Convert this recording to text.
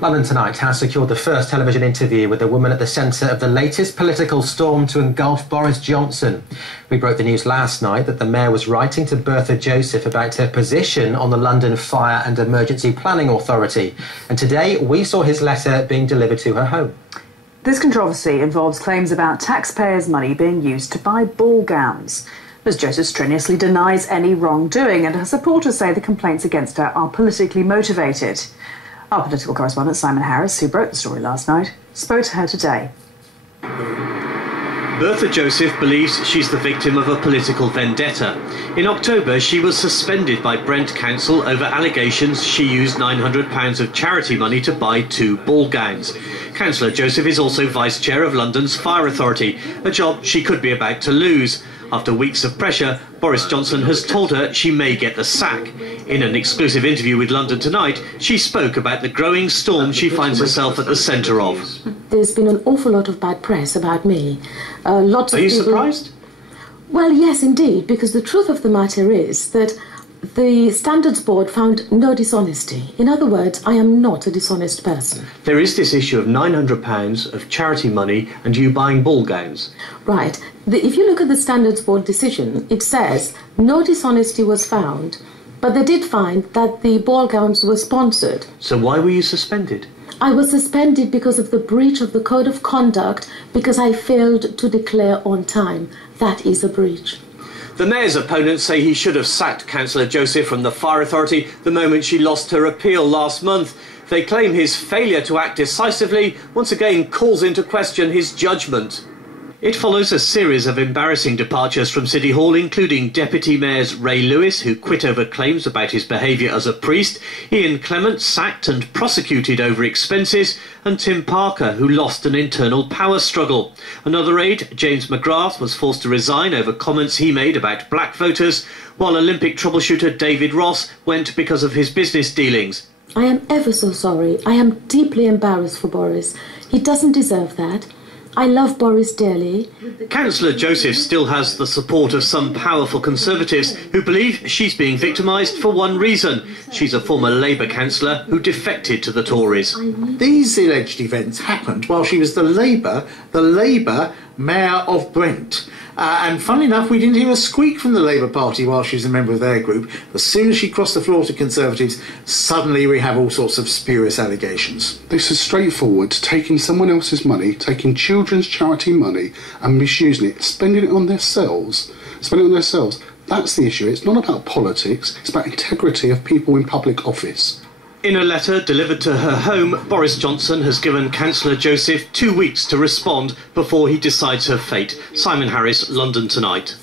London Tonight has secured the first television interview with a woman at the centre of the latest political storm to engulf Boris Johnson. We broke the news last night that the Mayor was writing to Bertha Joseph about her position on the London Fire and Emergency Planning Authority. And today we saw his letter being delivered to her home. This controversy involves claims about taxpayers' money being used to buy ball gowns. Ms Joseph strenuously denies any wrongdoing, and her supporters say the complaints against her are politically motivated. Our political correspondent Simon Harris, who broke the story last night, spoke to her today. Bertha Joseph believes she's the victim of a political vendetta. In October, she was suspended by Brent Council over allegations she used £900 of charity money to buy 2 ball gowns. Councillor Joseph is also Vice Chair of London's Fire Authority, a job she could be about to lose. After weeks of pressure, Boris Johnson has told her she may get the sack. In an exclusive interview with London Tonight, she spoke about the growing storm she finds herself at the centre of. There's been an awful lot of bad press about me. Lots of Are you people... surprised? Well, yes, indeed, because the truth of the matter is that the Standards Board found no dishonesty. In other words, I am not a dishonest person. There is this issue of £900 of charity money and you buying ball gowns. Right. If you look at the Standards Board decision, it says no dishonesty was found, but they did find that the ball gowns were sponsored. So why were you suspended? I was suspended because of the breach of the Code of Conduct because I failed to declare on time. That is a breach. The Mayor's opponents say he should have sacked Councillor Joseph from the Fire Authority the moment she lost her appeal last month. They claim his failure to act decisively once again calls into question his judgment. It follows a series of embarrassing departures from City Hall, including Deputy Mayors Ray Lewis, who quit over claims about his behaviour as a priest, Ian Clement, sacked and prosecuted over expenses, and Tim Parker, who lost an internal power struggle. Another aide, James McGrath, was forced to resign over comments he made about black voters, while Olympic troubleshooter David Ross went because of his business dealings. I am ever so sorry. I am deeply embarrassed for Boris. He doesn't deserve that. I love Boris dearly. Councillor Joseph still has the support of some powerful Conservatives who believe she's being victimised for one reason. She's a former Labour councillor who defected to the Tories. These alleged events happened while she was the Labour Mayor of Brent. And funnily enough, we didn't hear a squeak from the Labour Party while she was a member of their group. As soon as she crossed the floor to Conservatives, suddenly we have all sorts of spurious allegations. This is straightforward, taking someone else's money, taking children's charity money and misusing it, spending it on themselves. That's the issue. It's not about politics, it's about integrity of people in public office. In a letter delivered to her home, Boris Johnson has given Councillor Joseph 2 weeks to respond before he decides her fate. Simon Harris, London Tonight.